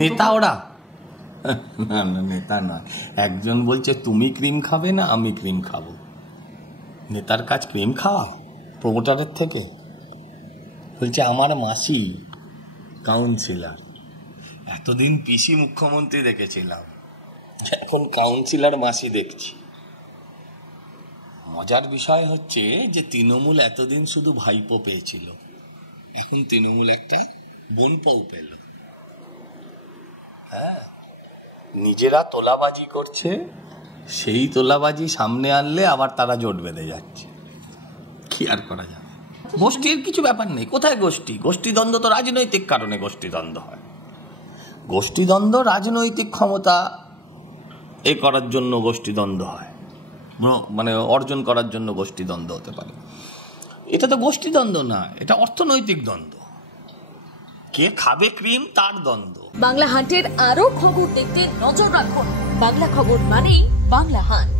নেতা ওরা? না না, নেতা নয়। একজন বলছে তুমি ক্রিম খাবে না আমি ক্রিম খাবো। নেতার কাজ ক্রিম খাওয়া প্রমোটারের থেকে? বলছে আমার মাসি কাউন্সিলর, এতদিন পিসি মুখ্যমন্ত্রী দেখেছিলাম, এখন কাউন্সিলর মাসি দেখছি। মজার বিষয় হচ্ছে যে তৃণমূল এতদিন শুধু ভাইপো পেয়েছিল, এখন তৃণমূল একটা বোনপোও পেল। হ্যাঁ, নিজেরা তোলাবাজি করছে, সেই তোলাবাজি সামনে আনলে আবার তারা জোট বেঁধে যাচ্ছে। কি আর করা যাবে? গোষ্ঠীর কিছু ব্যাপার নেই। কোথায় গোষ্ঠী? গোষ্ঠীদ্বন্দ্ব তো রাজনৈতিক কারণে গোষ্ঠীদ্বন্দ্ব হয়। গোষ্ঠীদ্বন্দ্ব রাজনৈতিক ক্ষমতা করার জন্য গোষ্ঠীদ্বন্দ্ব হয়, মানে অর্জন করার জন্য গোষ্ঠীদ্বন্দ্ব হতে পারে। এটা তো গোষ্ঠীদ্বন্দ্ব না, এটা অর্থনৈতিক দ্বন্দ্ব। কে খাবে ক্রিম তার দ্বন্দ্ব। বাংলা হান্টের আরো খবর দেখতে নজর রাখুন। বাংলা খবর মানেই বাংলা হান্ট।